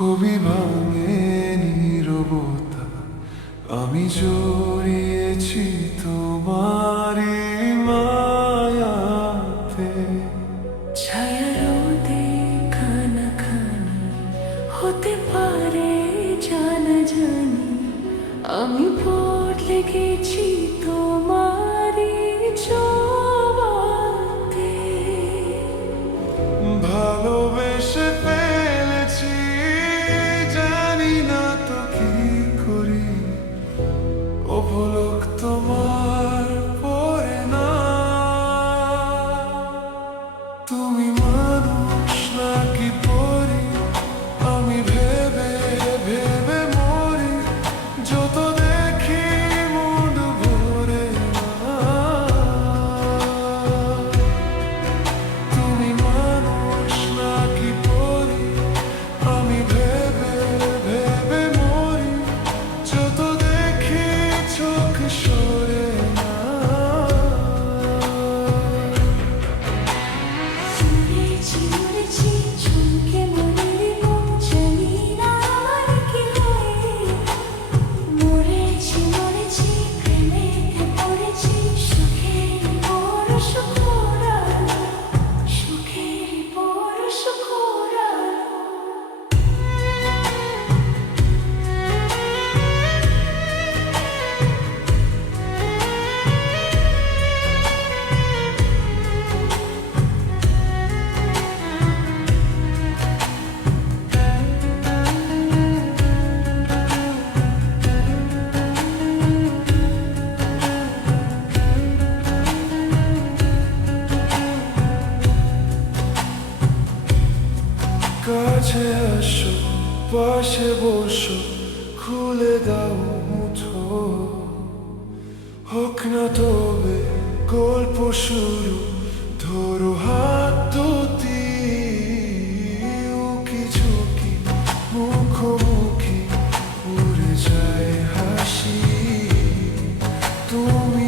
কবি ভাঙে নীরবতা, আমি জড়িয়েছি তোমারই মায়াতে। ছায়া রোদে খানাখানি হতে পারে জানা জানি, আমি বদলে গেছি তোমারই জবাতে। ভালোবেসে ফেলেছি, জানি না তো কি করি, অপলক তোমার পরে না। তুমি মানুষ নাকি পরি, আমি ভেবে ভেবে মরি, যত দেখি মন ভরে না। তুমি মানুষ নাকি পরি, আমি ভেবে ভেবে মরি, যত দেখি চোখ সরে না। মরেছি মরেছি চমকে মনের মুখ জানি না আর কি হয়। মরেছি মরেছি প্রেমেতে পড়েছি, সুখের পরশ খোরালো, সুখের পরশ খোরালো। কাছে আসো, পাশে বসো, খুলে দাও মুঠো, হোক না তবে গল্প শুরু, ধরো হাত দুটি, উকি ঝুঁকি মুখোমুখি, উড়ে যায় হাসি। তুমি